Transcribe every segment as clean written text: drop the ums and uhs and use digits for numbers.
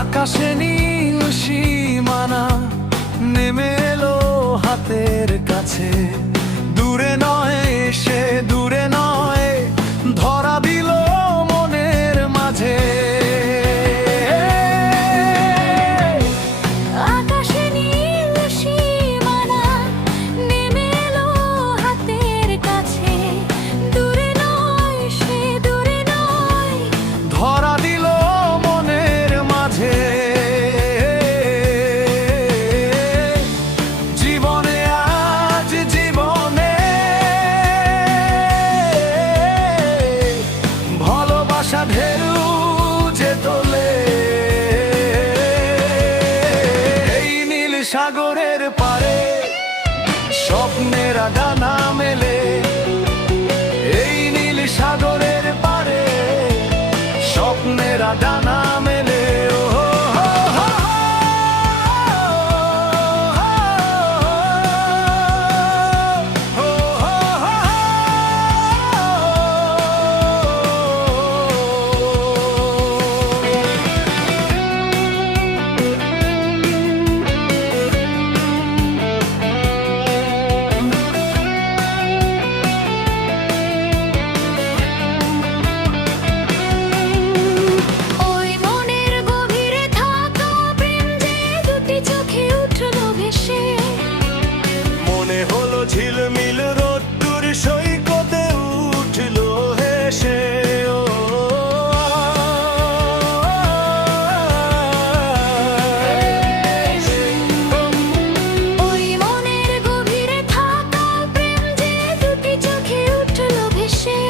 আকাশে নীল সীমানা নেমে এলো হাতের কাছে, দূরে নয় সে দূরে নয়, ধরা দিল মনের মাঝে। আকাশে নীল সীমানা নেমে এলো হাতের কাছে, দূরে নয় সে দূরে নয়, ধরা দিল মনের মাঝে। জীবনে আজ জীবনে ভালোবাসা ঢেউ যে তোলে, এই নীল সাগরের পারে স্বপ্নেরা ডানা মেলে, এই নীল সাগরের পারে স্বপ্নেরা ডানা মেলে। ওই মনের গভীরে থাকা প্রেম যে দুটি চোখে উঠলো ভেসে, মনে হলো ঝিলমিল রোদ্দুর সৈকতে উঠলো হেসে। ওই মনের গভীরে থাকা প্রেম যে দুটি চোখে উঠলো ভেসে,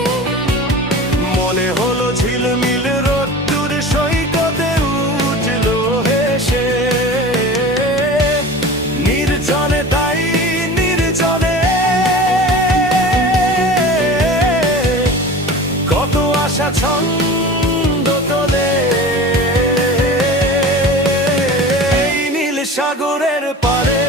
মনে হলো ঝিলমিল রোদ্দুর সৈকতে উঠলো হেসে। নির্জনে তাই নির্জনে কত আশা ছন্দ তোলে, এই নীল সাগরের পারে